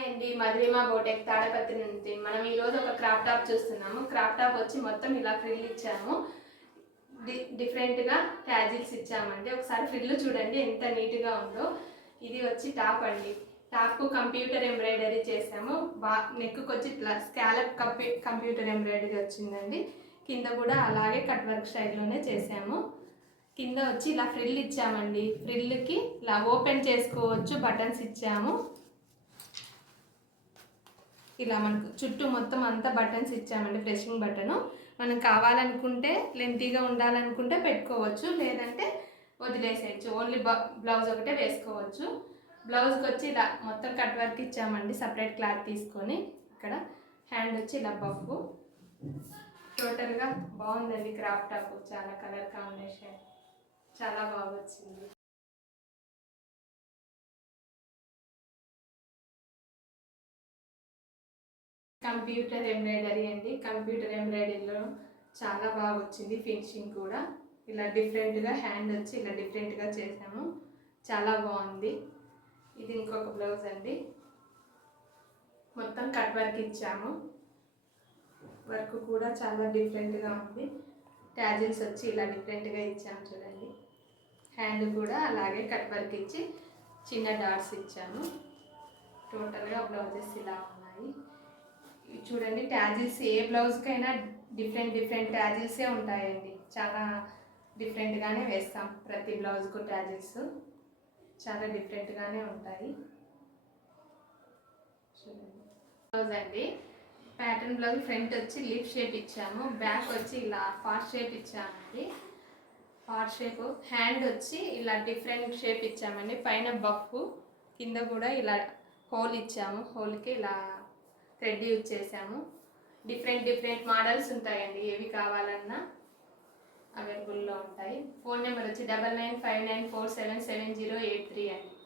Hi అండి, మధురిమ బోటెక్ తాడపత్రి నుంచి మనం ఈరోజు ఒక క్రాప్ టాప్ చూస్తున్నాము. క్రాప్ టాప్ వచ్చి మొత్తం ఇలా ఫ్రిల్ ఇచ్చాము. డిఫరెంట్గా ట్యాజిల్స్ ఇచ్చామండి. ఒకసారి ఫ్రిల్ చూడండి ఎంత నీట్గా ఉందో. ఇది వచ్చి టాప్ అండి. టాప్కు కంప్యూటర్ ఎంబ్రాయిడరీ చేసాము. నెక్కు వచ్చి స్కాలప్ కంప్యూటర్ ఎంబ్రాయిడరీ వచ్చిందండి. కింద కూడా అలాగే కట్ వర్క్ స్టైల్లోనే చేసాము. కింద వచ్చి ఇలా ఫ్రిల్ ఇచ్చామండి. ఫ్రిల్కి ఇలా ఓపెన్ చేసుకోవచ్చు, బటన్స్ ఇచ్చాము. ఇలా మనకు చుట్టూ మొత్తం అంతా బటన్స్ ఇచ్చామండి. ప్రెసింగ్ బటను మనం కావాలనుకుంటే లెంతీగా ఉండాలనుకుంటే పెట్టుకోవచ్చు, లేదంటే వదిలేసేయచ్చు. ఓన్లీ బ్లౌజ్ ఒకటే వేసుకోవచ్చు. బ్లౌజ్కి వచ్చి ఇలా మొత్తం కట్ వర్క్ ఇచ్చామండి. సపరేట్ క్లాత్ తీసుకొని ఇక్కడ హ్యాండ్ వచ్చి ఇలా బఫ్. టోటల్గా బాగుందండి క్రాప్ టాప్. చాలా కలర్ కాంబినేషన్ చాలా బాగా వచ్చింది. కంప్యూటర్ ఎంబ్రాయిడరీ అండి. కంప్యూటర్ ఎంబ్రాయిడరీలో చాలా బాగా వచ్చింది. ఫినిషింగ్ కూడా ఇలా డిఫరెంట్గా హ్యాండ్ వచ్చి ఇలా డిఫరెంట్గా చేసాము. చాలా బాగుంది. ఇది ఇంకొక బ్లౌజ్ అండి. మొత్తం కట్ వర్క్ ఇచ్చాము. వర్క్ కూడా చాలా డిఫరెంట్గా ఉంది. ట్యాజిల్స్ వచ్చి ఇలా డిఫరెంట్గా ఇచ్చాము చూడండి. హ్యాండ్ కూడా అలాగే కట్ వర్క్ ఇచ్చి చిన్న డాట్స్ ఇచ్చాము. టోటల్గా బ్లౌజెస్ ఇలా ఉన్నాయి. చూడండి, ట్యాజిల్స్ ఏ బ్లౌజ్కైనా డిఫరెంట్ ట్యాజిల్సే ఉంటాయండి. చాలా డిఫరెంట్గానే వేస్తాం. ప్రతి బ్లౌజ్కు ట్యాజిల్స్ చాలా డిఫరెంట్గానే ఉంటాయి. చూడండి బ్లౌజ్ అండి. ప్యాటర్న్ బ్లౌజ్ ఫ్రంట్ వచ్చి లీఫ్ షేప్ ఇచ్చాము. బ్యాక్ వచ్చి ఇలా హార్ట్ షేప్ ఇచ్చామండి. Heart shape. హ్యాండ్ వచ్చి ఇలా డిఫరెంట్ షేప్ ఇచ్చామండి. పైన బఫ్, కింద కూడా ఇలా హోల్ ఇచ్చాము. హోల్కి ఇలా థ్రెడ్ యూజ్ చేసాము. డిఫరెంట్ మోడల్స్ ఉంటాయండి. ఏవి కావాలన్నా అవైలబుల్లో ఉంటాయి. ఫోన్ నెంబర్ వచ్చి 9959477083 అండి.